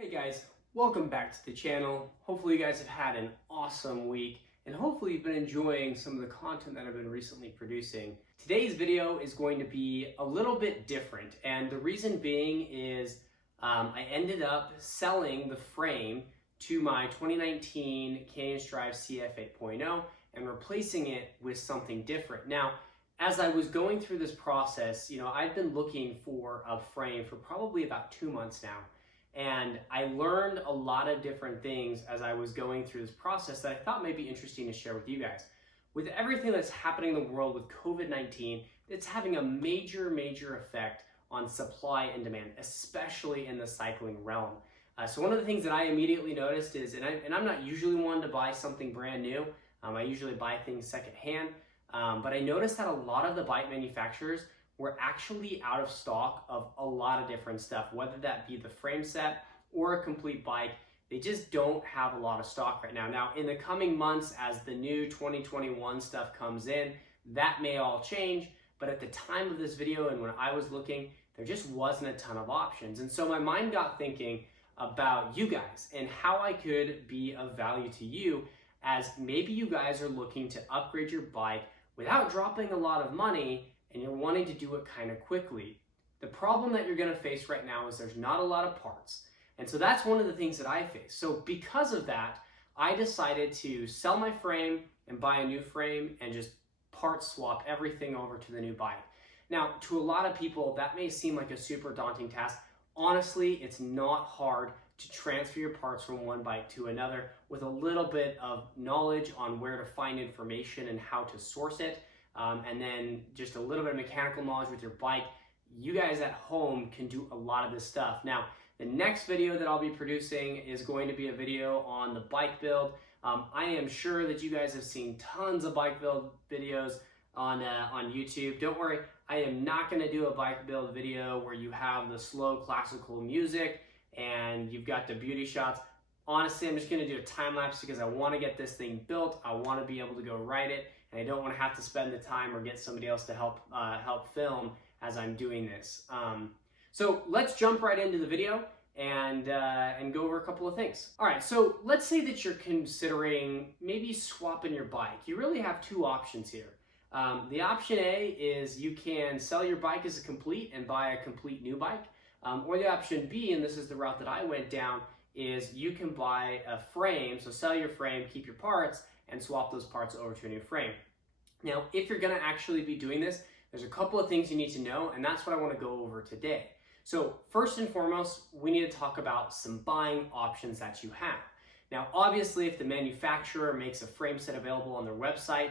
Hey guys, welcome back to the channel. Hopefully you guys have had an awesome week and hopefully you've been enjoying some of the content that I've been recently producing. Today's video is going to be a little bit different, and the reason being is I ended up selling the frame to my 2019 Canyon Strive CF 8.0 and replacing it with something different. Now, as I was going through this process, I've been looking for a frame for probably about 2 months now. And I learned a lot of different things as I was going through this process that I thought might be interesting to share with you guys. With everything that's happening in the world with COVID-19, it's having a major effect on supply and demand, especially in the cycling realm. So one of the things that I immediately noticed is, and I'm not usually one to buy something brand new. I usually buy things secondhand, but I noticed that a lot of the bike manufacturers we're actually out of stock of a lot of different stuff, whether that be the frame set or a complete bike. They just don't have a lot of stock right now. Now, in the coming months, as the new 2021 stuff comes in, that may all change, but at the time of this video and when I was looking, there just wasn't a ton of options. And so my mind got thinking about you guys and how I could be of value to you, as maybe you guys are looking to upgrade your bike without dropping a lot of money and you're wanting to do it kind of quickly. The problem that you're gonna face right now is there's not a lot of parts. And so that's one of the things that I face. So because of that, I decided to sell my frame and buy a new frame and just part swap everything over to the new bike. Now, to a lot of people, that may seem like a super daunting task. Honestly, it's not hard to transfer your parts from one bike to another with a little bit of knowledge on where to find information and how to source it. And then just a little bit of mechanical knowledge with your bike. You guys at home can do a lot of this stuff. Now, the next video that I'll be producing is going to be a video on the bike build. I am sure that you guys have seen tons of bike build videos on YouTube. Don't worry, I am not going to do a bike build video where you have the slow classical music and you've got the beauty shots. Honestly, I'm just going to do a time lapse because I want to get this thing built. I want to be able to go ride it, and I don't want to have to spend the time or get somebody else to help film as I'm doing this. So let's jump right into the video and go over a couple of things. All right, so let's say that you're considering maybe swapping your bike. You really have two options here. The option A is you can sell your bike as a complete and buy a complete new bike. Or the option B, and this is the route that I went down, is you can buy a frame, so sell your frame, keep your parts, and swap those parts over to a new frame. Now, if you're gonna actually be doing this, there's a couple of things you need to know, and that's what I wanna go over today. So first and foremost, we need to talk about some buying options that you have. Now, obviously, if the manufacturer makes a frame set available on their website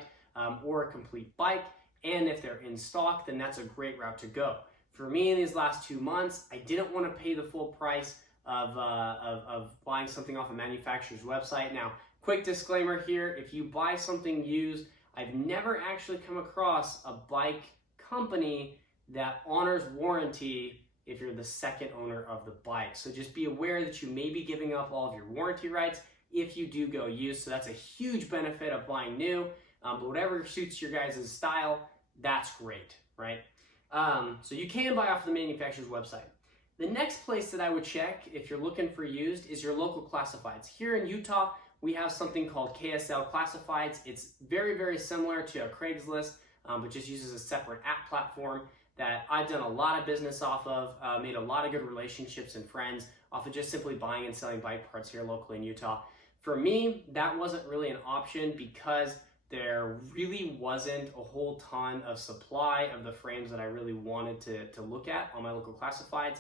or a complete bike, and if they're in stock, then that's a great route to go. For me, in these last 2 months, I didn't wanna pay the full price of buying something off a manufacturer's website. Now, quick disclaimer here, if you buy something used, I've never actually come across a bike company that honors warranty if you're the second owner of the bike. So just be aware that you may be giving up all of your warranty rights if you do go used. So that's a huge benefit of buying new, but whatever suits your guys' style, that's great, right? So you can buy off the manufacturer's website. The next place that I would check if you're looking for used is your local classifieds. Here in Utah, we have something called KSL Classifieds. It's very similar to a Craigslist, but just uses a separate app platform that I've done a lot of business off of, made a lot of good relationships and friends off of just simply buying and selling bike parts here locally in Utah. For me, that wasn't really an option because there really wasn't a whole ton of supply of the frames that I really wanted to look at on my local classifieds.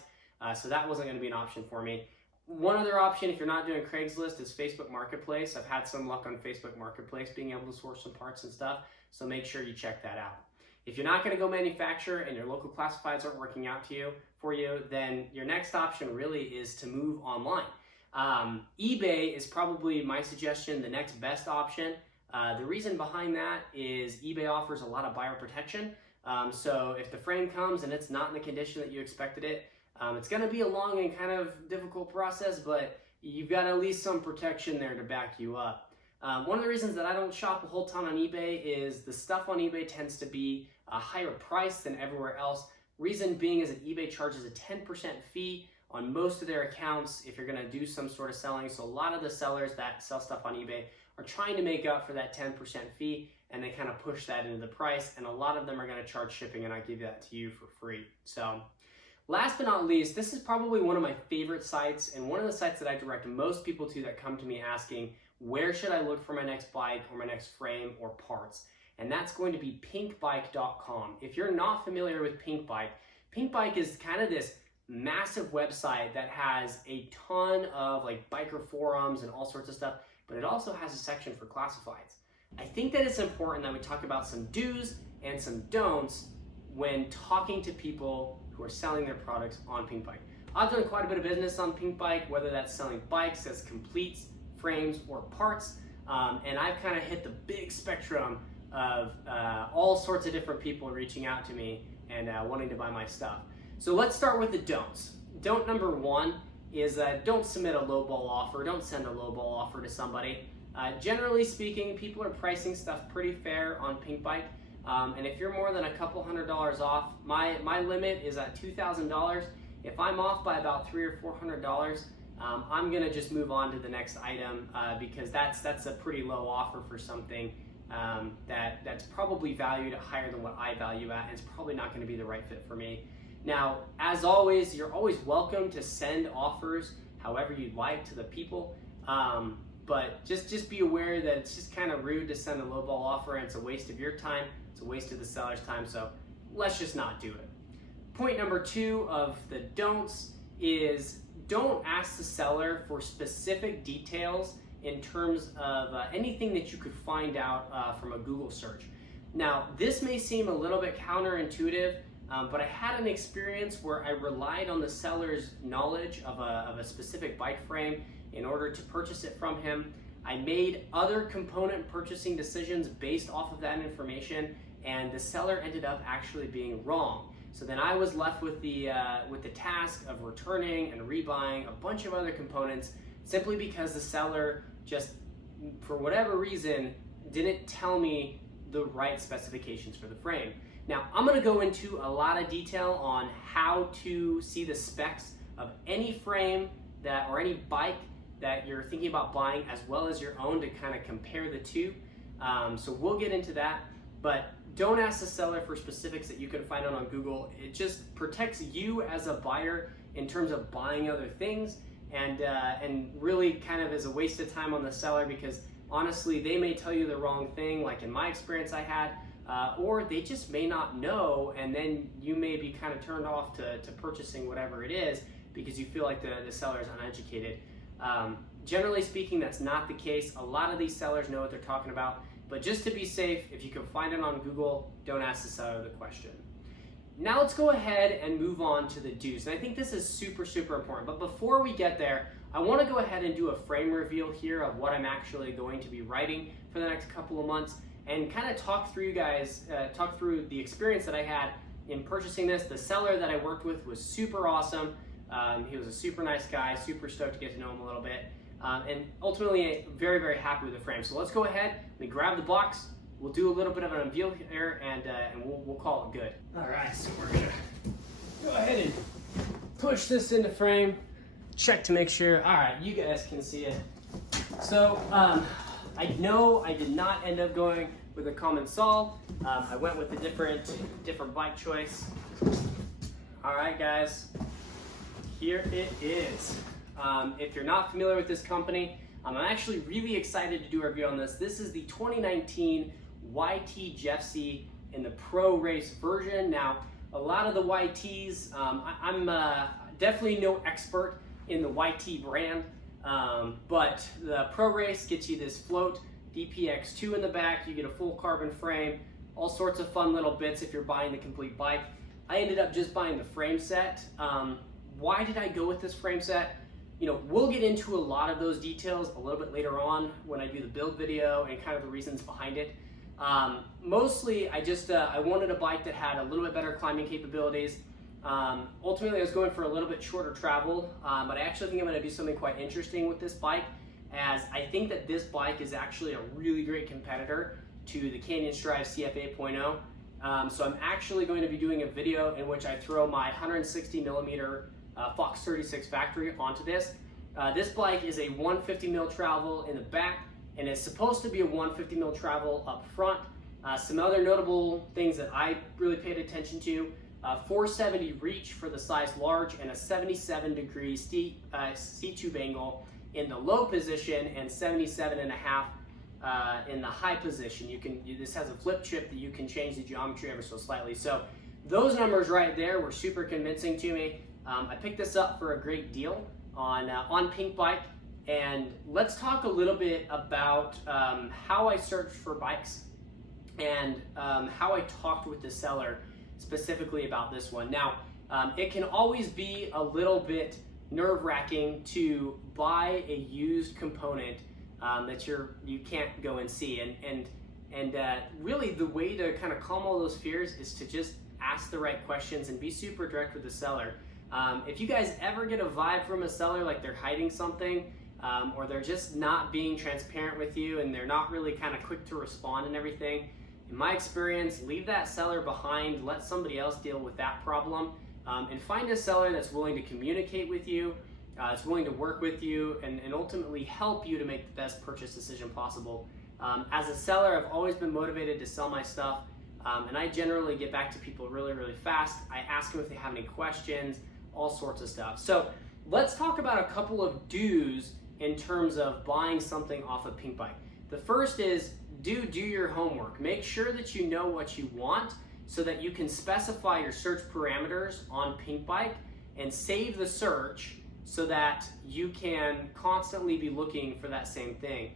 So that wasn't going to be an option for me. One other option, if you're not doing Craigslist, is Facebook Marketplace. I've had some luck on Facebook Marketplace being able to source some parts and stuff, so make sure you check that out. If you're not going to go manufacturer and your local classifieds aren't working out for you, then your next option really is to move online. eBay is probably my suggestion, the next best option. The reason behind that is eBay offers a lot of buyer protection. So if the frame comes and it's not in the condition that you expected it, it's going to be a long and kind of difficult process, but you've got at least some protection there to back you up. One of the reasons that I don't shop a whole ton on eBay is the stuff on eBay tends to be a higher price than everywhere else. Reason being is that eBay charges a 10% fee on most of their accounts if you're going to do some sort of selling. So a lot of the sellers that sell stuff on eBay are trying to make up for that 10% fee, and they kind of push that into the price, and a lot of them are going to charge shipping, and I give that to you for free. So last but not least, this is probably one of my favorite sites, and one of the sites that I direct most people to that come to me asking, where should I look for my next bike or my next frame or parts? And that's going to be pinkbike.com. If you're not familiar with Pinkbike, Pinkbike is kind of this massive website that has a ton of like biker forums and all sorts of stuff, but it also has a section for classifieds. I think that it's important that we talk about some do's and some don'ts when talking to people who are selling their products on Pinkbike. I've done quite a bit of business on Pinkbike, whether that's selling bikes as completes, frames, or parts, and I've kind of hit the big spectrum of all sorts of different people reaching out to me and wanting to buy my stuff. So let's start with the don'ts. Don't number one is don't submit a lowball offer. Don't send a lowball offer to somebody. Generally speaking, people are pricing stuff pretty fair on Pinkbike. And if you're more than a couple $100s off, my limit is at $2,000. If I'm off by about $300 or $400, I'm gonna just move on to the next item because that's a pretty low offer for something that's probably valued higher than what I value at, and it's probably not gonna be the right fit for me. Now, as always, you're always welcome to send offers however you'd like to the people, but just be aware that it's just kind of rude to send a lowball offer, and it's a waste of your time, it's a waste of the seller's time, so let's just not do it. Point number two of the don'ts is don't ask the seller for specific details in terms of anything that you could find out from a Google search. Now, this may seem a little bit counterintuitive, but I had an experience where I relied on the seller's knowledge of a specific bike frame in order to purchase it from him. I made other component purchasing decisions based off of that information, and the seller ended up actually being wrong. So then I was left with the task of returning and rebuying a bunch of other components simply because the seller just, for whatever reason, didn't tell me the right specifications for the frame. Now, I'm gonna go into a lot of detail on how to see the specs of any frame or any bike that you're thinking about buying, as well as your own, to kind of compare the two. So we'll get into that, but don't ask the seller for specifics that you can find out on Google. It just protects you as a buyer in terms of buying other things, and really kind of is a waste of time on the seller, because honestly, they may tell you the wrong thing, like in my experience I had, or they just may not know, and then you may be kind of turned off to purchasing whatever it is because you feel like the seller is uneducated. Generally speaking, that's not the case. A lot of these sellers know what they're talking about, but just to be safe, if you can find it on Google, don't ask the seller the question. Now let's go ahead and move on to the do's. And I think this is super, super important. But before we get there, I want to go ahead and do a frame reveal here of what I'm actually going to be writing for the next couple of months, and kind of talk through the experience that I had in purchasing this. The seller that I worked with was super awesome. He was a super nice guy, super stoked to get to know him a little bit. And ultimately, very, very happy with the frame. So let's go ahead, let me grab the box. We'll do a little bit of an unveil here, and we'll call it good. All right, so we're gonna go ahead and push this into frame. Check to make sure. All right, you guys can see it. So I know I did not end up going with a common sol. I went with a different bike choice. All right, guys, here it is. If you're not familiar with this company, I'm actually really excited to do a review on this. This is the 2019 YT Jeffsy in the Pro Race version. Now, a lot of the YTs, I'm definitely no expert in the YT brand, but the Pro Race gets you this float DPX2 in the back. You get a full carbon frame, all sorts of fun little bits if you're buying the complete bike. I ended up just buying the frame set. Why did I go with this frame set? You know, we'll get into a lot of those details a little bit later on when I do the build video and kind of the reasons behind it. Mostly, I wanted a bike that had a little bit better climbing capabilities. Ultimately, I was going for a little bit shorter travel, but I actually think I'm going to do something quite interesting with this bike, as I think that this bike is actually a really great competitor to the Canyon Strive CF 8.0. So I'm actually going to be doing a video in which I throw my 160 millimeter Fox 36 factory onto this. This bike is a 150 mil travel in the back, and it's supposed to be a 150 mil travel up front. Some other notable things that I really paid attention to: 470 reach for the size large, and a 77 degree seat tube angle in the low position, and 77.5 in the high position. This has a flip chip that you can change the geometry ever so slightly. So those numbers right there were super convincing to me. I picked this up for a great deal on Pinkbike, and let's talk a little bit about how I searched for bikes and how I talked with the seller specifically about this one. Now, it can always be a little bit nerve-wracking to buy a used component that you can't go and see, and really the way to kind of calm all those fears is to just ask the right questions and be super direct with the seller. If you guys ever get a vibe from a seller like they're hiding something, or they're just not being transparent with you, and they're not really kind of quick to respond and everything, in my experience, leave that seller behind, let somebody else deal with that problem, and find a seller that's willing to communicate with you, that's willing to work with you, and ultimately help you to make the best purchase decision possible. As a seller, I've always been motivated to sell my stuff, and I generally get back to people really, really fast. I ask them if they have any questions, all sorts of stuff. So let's talk about a couple of do's in terms of buying something off of Pinkbike. The first is do your homework. Make sure that you know what you want so that you can specify your search parameters on Pinkbike and save the search so that you can constantly be looking for that same thing.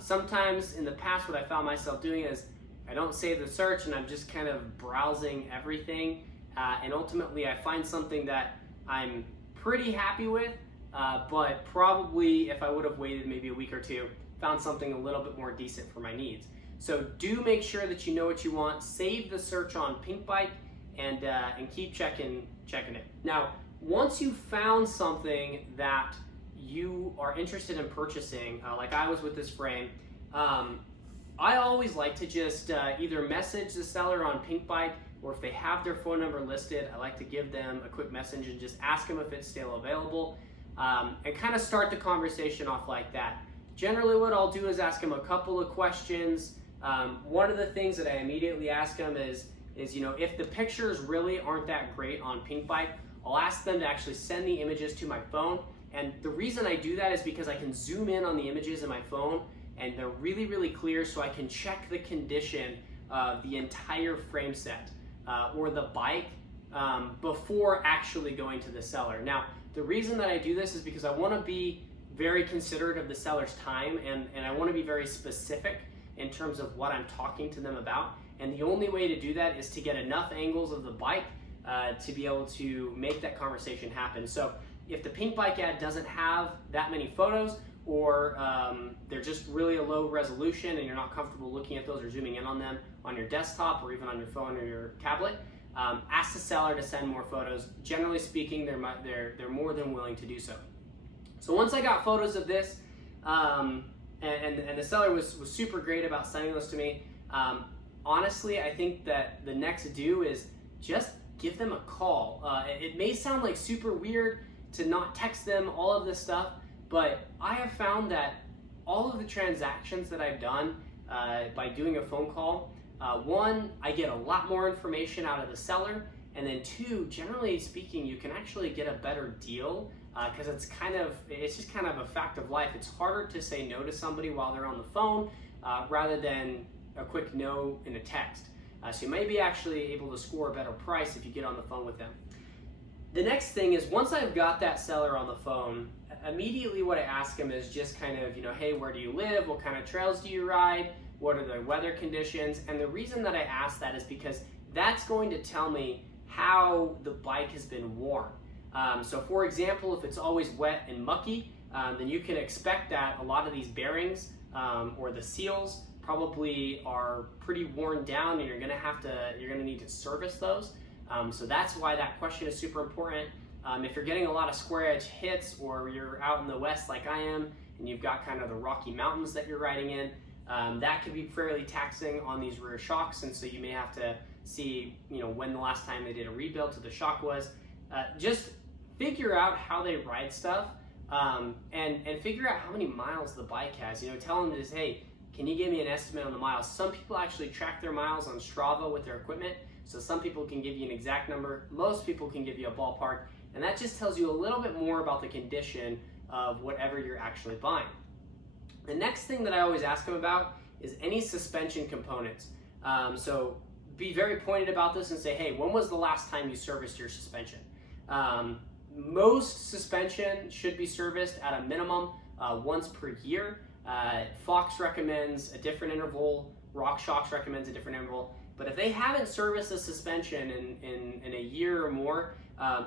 Sometimes in the past, what I found myself doing is I don't save the search and I'm just kind of browsing everything, and ultimately I find something that I'm pretty happy with, but probably if I would have waited maybe a week or two, found something a little bit more decent for my needs. So do make sure that you know what you want, save the search on Pinkbike, and keep checking it. Now, once you found something that you are interested in purchasing, like I was with this frame, I always like to just either message the seller on Pinkbike, or if they have their phone number listed, I like to give them a quick message and just ask them if it's still available, and kind of start the conversation off like that. Generally what I'll do is ask them a couple of questions. One of the things that I immediately ask them is if the pictures really aren't that great on Pinkbike, I'll ask them to actually send the images to my phone. And the reason I do that is because I can zoom in on the images in my phone and they're really, really clear, so I can check the condition of the entire frame set or the bike before actually going to the seller. Now, the reason that I do this is because I want to be very considerate of the seller's time, and I want to be very specific in terms of what I'm talking to them about. And the only way to do that is to get enough angles of the bike to be able to make that conversation happen. So if the Pinkbike ad doesn't have that many photos, or they're just really a low resolution and you're not comfortable looking at those or zooming in on them on your desktop or even on your phone or your tablet, ask the seller to send more photos. Generally speaking, they're more than willing to do so. So once I got photos of this, and the seller was super great about sending those to me, honestly, I think that the next do is just give them a call. It may sound like super weird to not text them all of this stuff, but I have found that all of the transactions that I've done by doing a phone call, one, I get a lot more information out of the seller, and then two, generally speaking, you can actually get a better deal because it's just kind of a fact of life. It's harder to say no to somebody while they're on the phone rather than a quick no in a text. So you may be actually able to score a better price if you get on the phone with them. The next thing is, once I've got that seller on the phone, immediately what I ask them is just kind of, hey, where do you live? What kind of trails do you ride? What are the weather conditions? And the reason that I ask that is because that's going to tell me how the bike has been worn. So for example, if it's always wet and mucky, then you can expect that a lot of these bearings or the seals probably are pretty worn down, and you're gonna need to service those. So that's why that question is super important. If you're getting a lot of square edge hits, or you're out in the west like I am, and you've got kind of the Rocky Mountains that you're riding in, that could be fairly taxing on these rear shocks, and so you may have to see when the last time they did a rebuild to the shock was. Just figure out how they ride stuff, and figure out how many miles the bike has. You know, tell them just, hey, can you give me an estimate on the miles? Some people actually track their miles on Strava with their equipment, so some people can give you an exact number. Most people can give you a ballpark, and that just tells you a little bit more about the condition of whatever you're actually buying. The next thing that I always ask them about is any suspension components. So be very pointed about this and say, hey, when was the last time you serviced your suspension? Most suspension should be serviced at a minimum once per year. Fox recommends a different interval. RockShox recommends a different interval. But if they haven't serviced the suspension in a year or more,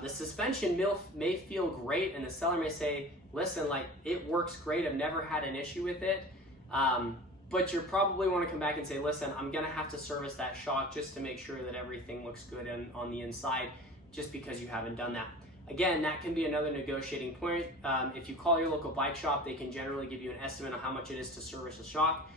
the suspension may feel great, and the seller may say, listen, like, it works great, I've never had an issue with it. But you probably want to come back and say, listen, I'm going to have to service that shock just to make sure that everything looks good on the inside, just because you haven't done that. Again, that can be another negotiating point. If you call your local bike shop, they can generally give you an estimate on how much it is to service a shock.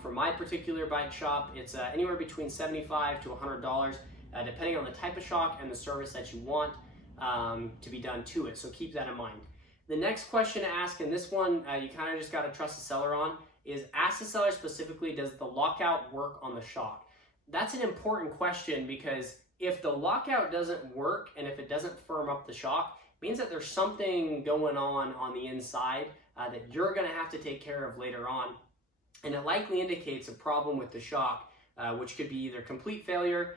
For my particular bike shop, it's anywhere between $75 to $100, depending on the type of shock and the service that you want to be done to it. So keep that in mind. The next question to ask, and this one you kind of just got to trust the seller on, is ask the seller specifically, does the lockout work on the shock? That's an important question, because if the lockout doesn't work and if it doesn't firm up the shock, it means that there's something going on the inside that you're going to have to take care of later on. And it likely indicates a problem with the shock, which could be either complete failure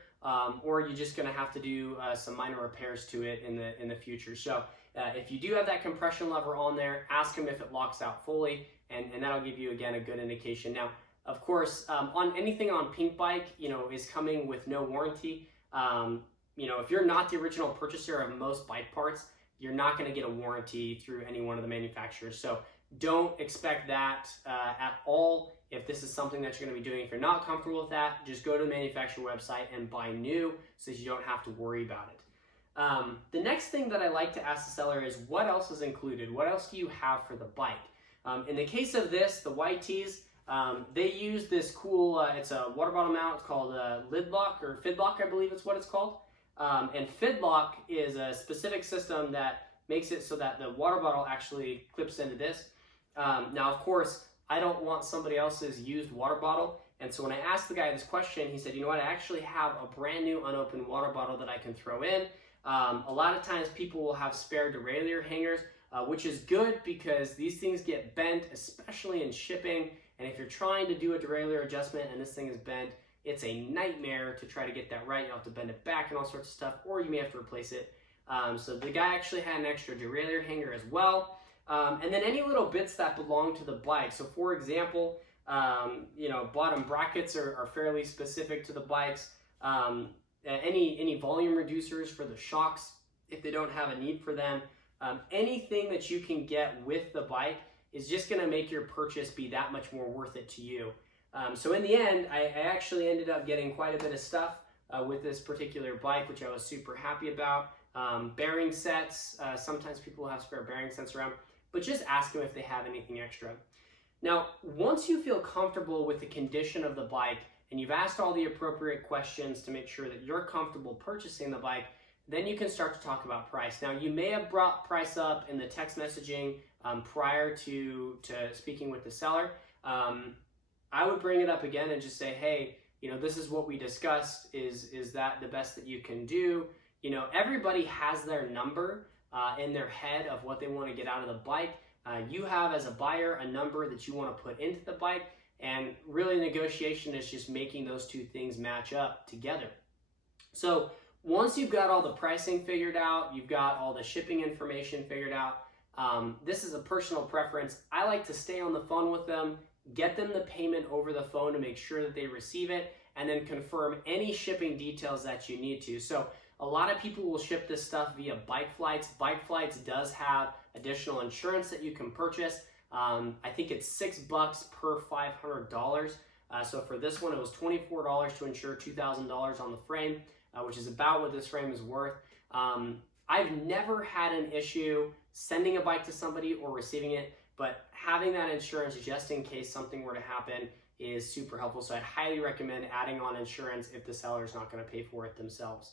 or you're just going to have to do some minor repairs to it in the future. So if you do have that compression lever on there, ask them if it locks out fully, and that'll give you, again, a good indication. Now, of course, on anything on Pinkbike, is coming with no warranty. If you're not the original purchaser of most bike parts, you're not going to get a warranty through any one of the manufacturers. So don't expect that at all. If this is something that you're going to be doing, if you're not comfortable with that, just go to the manufacturer website and buy new so that you don't have to worry about it. The next thing that I like to ask the seller is, what else is included? What else do you have for the bike? In the case of this, the YTs, they use this cool, it's a water bottle mount. It's called lid lock, or Fidlock, I believe it's what it's called. And Fidlock is a specific system that makes it so that the water bottle actually clips into this. Now, of course, I don't want somebody else's used water bottle. And so when I asked the guy this question, he said, you know what, I actually have a brand new unopened water bottle that I can throw in. A lot of times people will have spare derailleur hangers, which is good because these things get bent, especially in shipping. And if you're trying to do a derailleur adjustment and this thing is bent, it's a nightmare to try to get that right. You'll have to bend it back and all sorts of stuff, or you may have to replace it. So the guy actually had an extra derailleur hanger as well. And then any little bits that belong to the bike. So for example, bottom brackets are fairly specific to the bikes. Any volume reducers for the shocks, if they don't have a need for them. Anything that you can get with the bike is just going to make your purchase be that much more worth it to you. So in the end, I actually ended up getting quite a bit of stuff with this particular bike, which I was super happy about. Bearing sets, sometimes people have spare bearing sets around, but just ask them if they have anything extra. Now, once you feel comfortable with the condition of the bike and you've asked all the appropriate questions to make sure that you're comfortable purchasing the bike, then you can start to talk about price. Now, you may have brought price up in the text messaging prior to speaking with the seller. I would bring it up again and just say, hey, this is what we discussed. Is that the best that you can do? Everybody has their number in their head of what they want to get out of the bike. You have, as a buyer, a number that you want to put into the bike, and really negotiation is just making those two things match up together. So once you've got all the pricing figured out, you've got all the shipping information figured out, this is a personal preference. I like to stay on the phone with them, get them the payment over the phone to make sure that they receive it, and then confirm any shipping details that you need to. So a lot of people will ship this stuff via Bike Flights. Bike Flights does have additional insurance that you can purchase. I think it's $6 per $500. So for this one, it was $24 to insure $2,000 on the frame, which is about what this frame is worth. I've never had an issue sending a bike to somebody or receiving it, but having that insurance just in case something were to happen is super helpful. So I'd highly recommend adding on insurance if the seller is not going to pay for it themselves.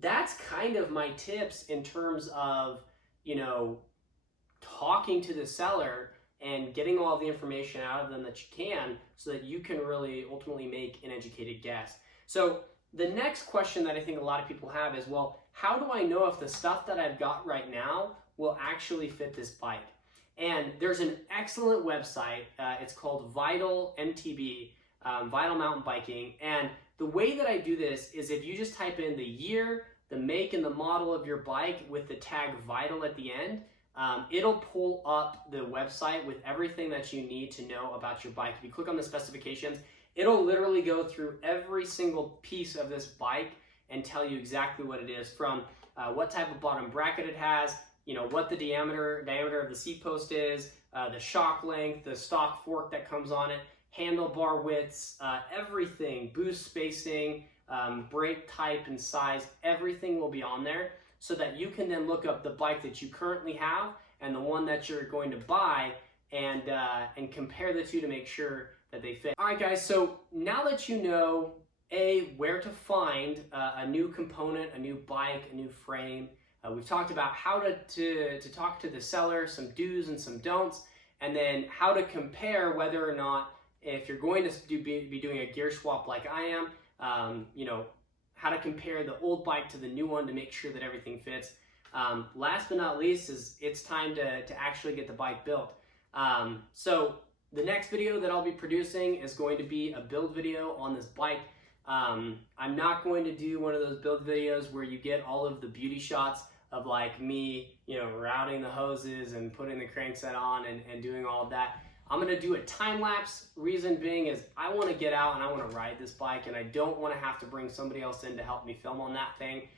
that's kind of my tips in terms of, you know, talking to the seller and getting all the information out of them that you can so that you can really ultimately make an educated guess. So the next question that I think a lot of people have is, well, how do I know if the stuff that I've got right now will actually fit this bike? And there's an excellent website. It's called Vital MTB, Vital Mountain Biking. And the way that I do this is if you just type in the year, the make, and the model of your bike with the tag Vital at the end, it'll pull up the website with everything that you need to know about your bike. If you click on the specifications, it'll literally go through every single piece of this bike and tell you exactly what it is, from what type of bottom bracket it has, you know, what the diameter of the seat post is, the shock length, the stock fork that comes on it, handlebar widths, everything, boost spacing, brake type and size, everything will be on there so that you can then look up the bike that you currently have and the one that you're going to buy and compare the two to make sure that they fit. All right, guys, so now that you know, where to find a new component, a new bike, a new frame, we've talked about how to talk to the seller, some do's and some don'ts, and then how to compare whether or not, if you're going to be doing a gear swap like I am, you know, how to compare the old bike to the new one to make sure that everything fits. Last but not least is it's time to actually get the bike built. So the next video that I'll be producing is going to be a build video on this bike. I'm not going to do one of those build videos where you get all of the beauty shots of like me, you know, routing the hoses and putting the crankset on and doing all of that. I'm gonna do a time lapse. Reason being is I wanna get out and I wanna ride this bike, and I don't wanna have to bring somebody else in to help me film on that thing.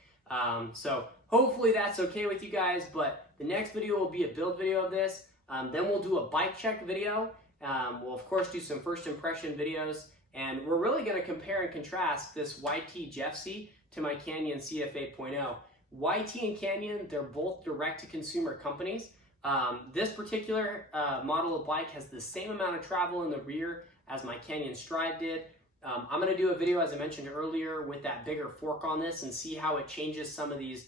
So hopefully that's okay with you guys, but the next video will be a build video of this. Then we'll do a bike check video. We'll of course do some first impression videos, and we're really gonna compare and contrast this YT Jeffsy to my Canyon CF 8.0. YT and Canyon, they're both direct-to-consumer companies. This particular model of bike has the same amount of travel in the rear as my Canyon Stride did. I'm going to do a video, as I mentioned earlier, with that bigger fork on this and see how it changes some of these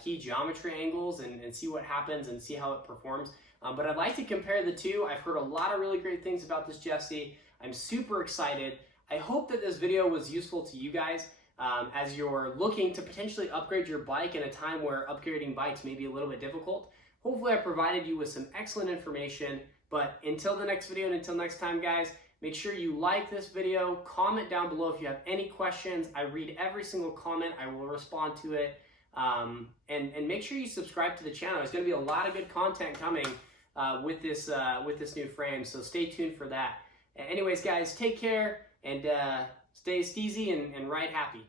key geometry angles and see what happens and see how it performs. But I'd like to compare the two. I've heard a lot of really great things about this Jeffsy. I'm super excited. I hope that this video was useful to you guys. As you're looking to potentially upgrade your bike in a time where upgrading bikes may be a little bit difficult. Hopefully I provided you with some excellent information, but until the next video and until next time, guys, make sure you like this video, comment down below if you have any questions. I read every single comment, I will respond to it, and make sure you subscribe to the channel. There's gonna be a lot of good content coming with this new frame, so stay tuned for that. Anyways, guys, take care and stay steezy and ride happy.